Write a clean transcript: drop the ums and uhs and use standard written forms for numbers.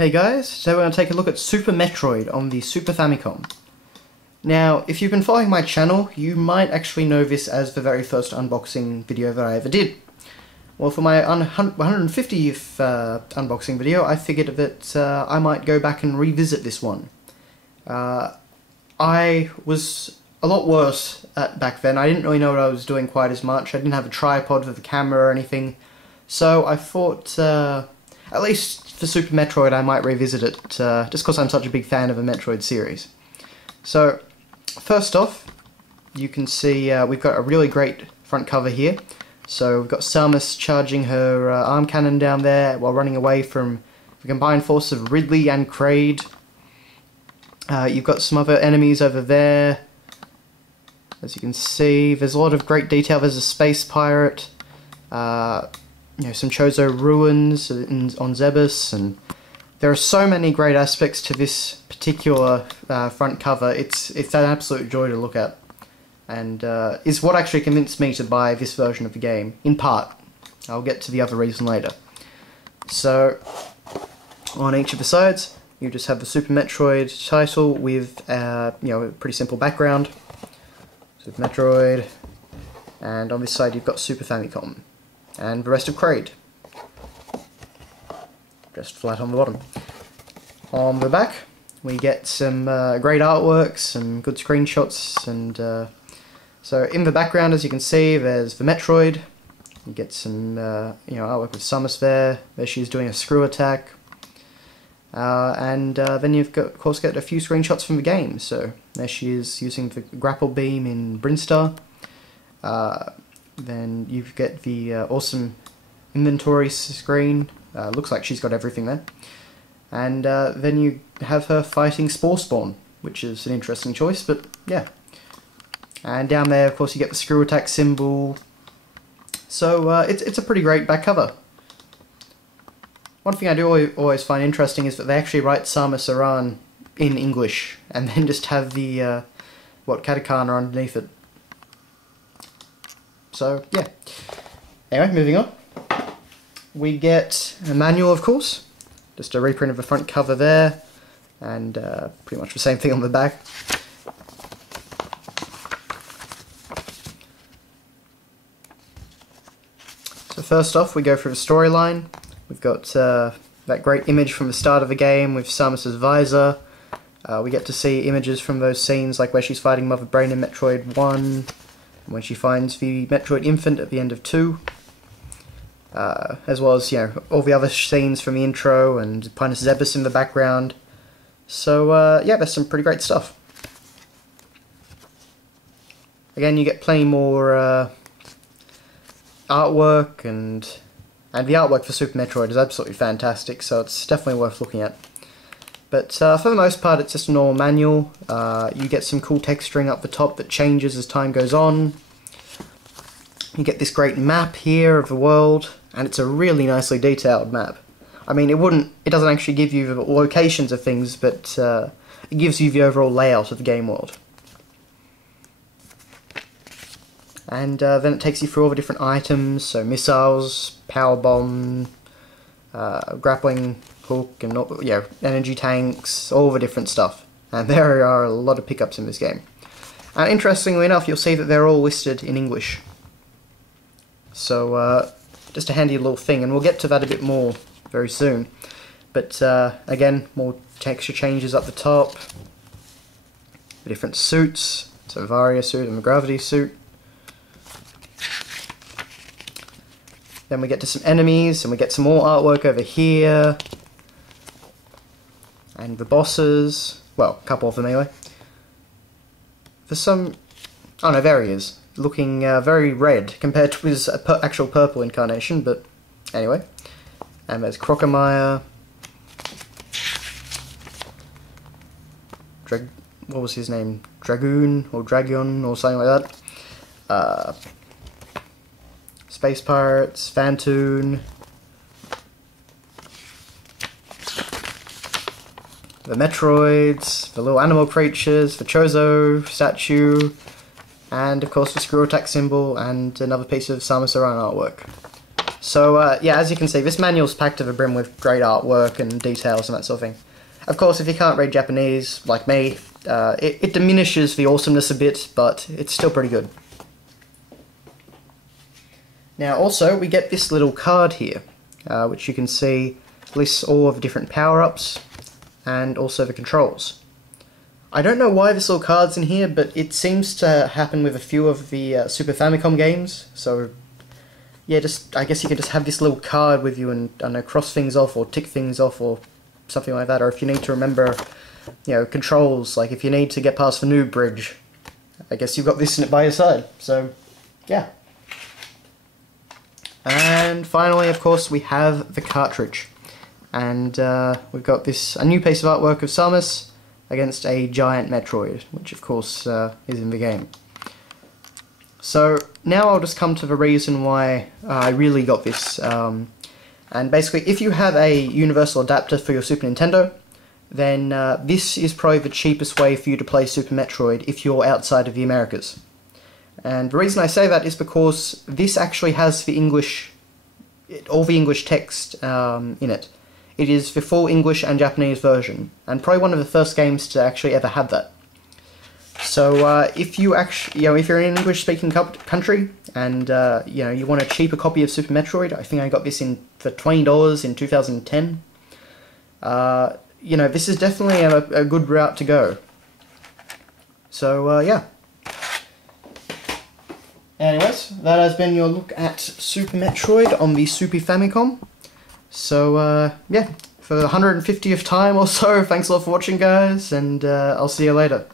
Hey guys, today we're going to take a look at Super Metroid on the Super Famicom. Now, if you've been following my channel, you might actually know this as the very first unboxing video that I ever did. Well, for my 150th unboxing video, I figured that I might go back and revisit this one. I was a lot worse back then. I didn't really know what I was doing quite as much. I didn't have a tripod for the camera or anything. So I thought, at least for Super Metroid, I might revisit it, just because I'm such a big fan of the Metroid series. So, first off, you can see we've got a really great front cover here. So we've got Samus charging her arm cannon down there while running away from the combined force of Ridley and Kraid. You've got some other enemies over there. As you can see, there's a lot of great detail. There's a space pirate. Some Chozo ruins on Zebus, and there are so many great aspects to this particular front cover. It's an absolute joy to look at, and is what actually convinced me to buy this version of the game, in part. I'll get to the other reason later. So, on each of the sides, you just have the Super Metroid title with a pretty simple background, Super Metroid, and on this side you've got Super Famicom. And the rest of Kraid. Just flat on the bottom. On the back, we get some great artwork, some good screenshots, and so in the background, as you can see, there's the Metroid. You get some artwork with Samus there she's doing a screw attack. And then you've got, of course, got a few screenshots from the game. So there she is using the grapple beam in Brinstar. Then you get the awesome inventory screen. Looks like she's got everything there. And then you have her fighting Spore Spawn, which is an interesting choice, but yeah. And down there, of course, you get the screw attack symbol. So it's a pretty great back cover. One thing I do always find interesting is that they actually write Samus Aran in English, and then just have the katakana underneath it. So, yeah. Anyway, moving on. We get a manual, of course. Just a reprint of the front cover there. And pretty much the same thing on the back. So first off, we go through the storyline. We've got that great image from the start of the game with Samus's visor. We get to see images from those scenes, like where she's fighting Mother Brain in Metroid 1. When she finds the Metroid Infant at the end of 2, as well as all the other scenes from the intro and Pinus Zebus in the background. So yeah, there's some pretty great stuff. Again, you get plenty more artwork, and the artwork for Super Metroid is absolutely fantastic. So it's definitely worth looking at. But for the most part, it's just a normal manual. You get some cool texturing up the top that changes as time goes on. You get this great map here of the world, and it's a really nicely detailed map. I mean, it doesn't actually give you the locations of things, but it gives you the overall layout of the game world. And then it takes you through all the different items, so missiles, power bomb, grappling hook, and energy tanks, all the different stuff. And there are a lot of pickups in this game. And interestingly enough, you'll see that they're all listed in English. So just a handy little thing, and we'll get to that a bit more very soon. But again, more texture changes up the top. The different suits, so Varia suit and the Gravity suit. Then we get to some enemies, and we get some more artwork over here. And the bosses, well, a couple of them anyway. For some, oh no, there he is, looking very red compared to his actual purple incarnation, but anyway. And there's Crocomire. What was his name? Dragoon, or Dragon, or something like that. Space Pirates, Phantoon. The Metroids, the little animal creatures, the Chozo statue, and of course the screw attack symbol, and another piece of Samus Aran artwork. So yeah, as you can see, this manual's packed to the brim with great artwork and details and that sort of thing. Of course, if you can't read Japanese, like me, it diminishes the awesomeness a bit, but it's still pretty good. Now also, we get this little card here, which you can see lists all of the different power-ups and also the controls. I don't know why this little card's in here, but it seems to happen with a few of the Super Famicom games, so yeah, I guess you can just have this little card with you and, I don't know, cross things off or tick things off or something like that, or if you need to remember, you know, controls, like if you need to get past the noob bridge, I guess you've got this in it by your side, so yeah. And finally, of course, we have the cartridge. And we've got a new piece of artwork of Samus against a giant Metroid, which of course is in the game. So now I'll just come to the reason why I really got this. And basically, if you have a universal adapter for your Super Nintendo, then this is probably the cheapest way for you to play Super Metroid if you're outside of the Americas. And the reason I say that is because this actually has the all the English text in it. It is the full English and Japanese version, and probably one of the first games to actually ever have that. So if you actually, if you're in an English-speaking country and you want a cheaper copy of Super Metroid, I think I got this for $20 in 2010. This is definitely a good route to go. So yeah. Anyways, that has been your look at Super Metroid on the Super Famicom. So, yeah, for the 150th time or so, thanks a lot for watching, guys, and I'll see you later.